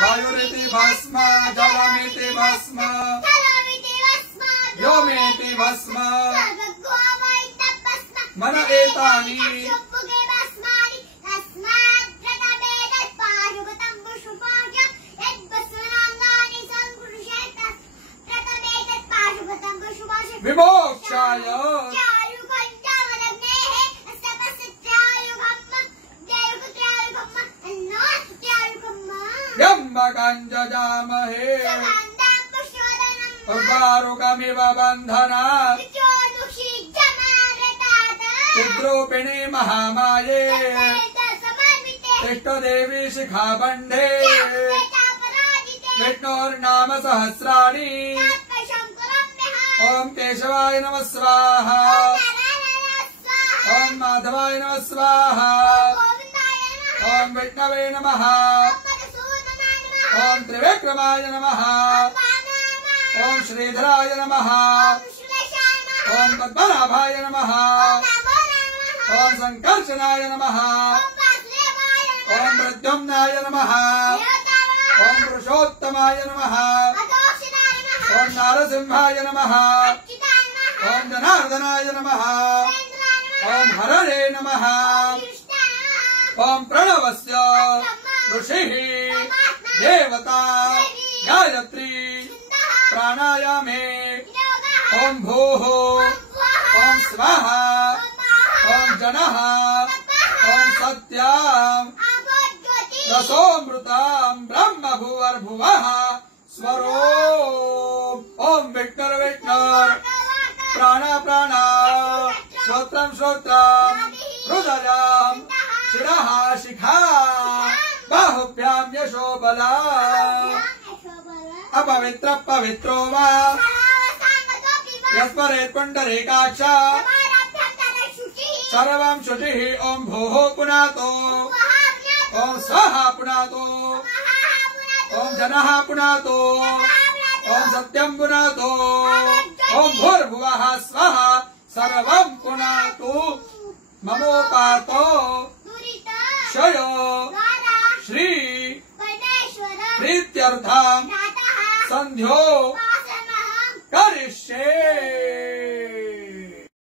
वायुरिति भस्म जलमिति भस्म व्योमेति भस्म मन एतानि विमोक्षाय जजामहे उर्वारुकमिव बन्धनात् चिद्रूपिणी महामाये तिष्ठदेवी शिखाबन्धे विष्णोर्नाम सहस्राणि ओम केशवाय नमः स्वाहा ओम माधवाय नमः स्वाहा ओम विष्णवे नमः ओम त्रिविक्रमाय नमः ओम श्रीधराय नमः ओम पद्मनाभाय नमः ओम संकर्षणाय नमः ओम प्रद्युम्नाय नमः ओम पुरुषोत्तमाय नमः ओम नारसिंहाय नमः ओम जनार्दनाय नमः ओम हरणे नमः ओम प्रणवस्य ऋषिः देवता गायत्री प्राणायामे ओम भूः ओम स्वाहा ओम जनः ओम सत्याम् रसोऽमृताम् ब्रह्म भुवर्भुवः स्वरो ओम विष्णुर्विष्णुर् प्राण प्राण श्रोत्रम् श्रोत्रम् हृदयम् शिरः शिखा बाहुभ्याम् यशो बला अपवित्र पवित्रो वा यस्मरेत् पुण्डरीकाक्ष सर्वम् शुचिः ओम भूः पुनातो ओम स्वाहा पुनातो ओम जनः पुनातो ओम सत्यम् पुनातो ओम भूर्भुवः स्वः सर्वम् पुनातु ममोपातो क्षयो श्री प्रीत्यर्थम् संध्यो करिष्ये।